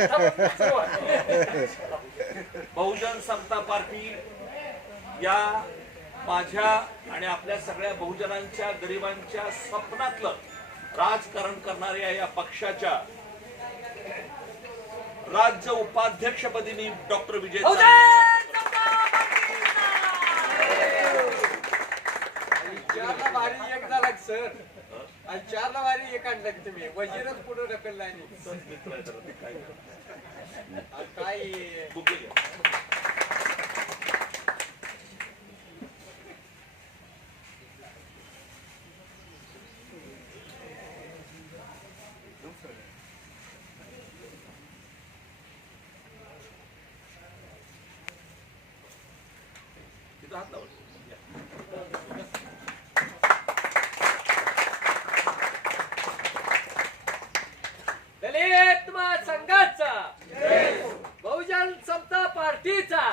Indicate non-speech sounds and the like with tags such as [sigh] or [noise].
[laughs] बहुजन समता पार्टी या माझ्या आणि आपल्या सगळ्या बहुजनांच्या गरिबांच्या स्वप्नातलं राजकारण करणाऱ्या या पक्षाच्या राज्य उपाध्यक्षपदी मी डॉक्टर विजय सर. आणि चारला भारी एक आणला की तुम्ही वजीरच पुढे ढकलला आणि काय. तिथं हात लावा. पार्टीचा.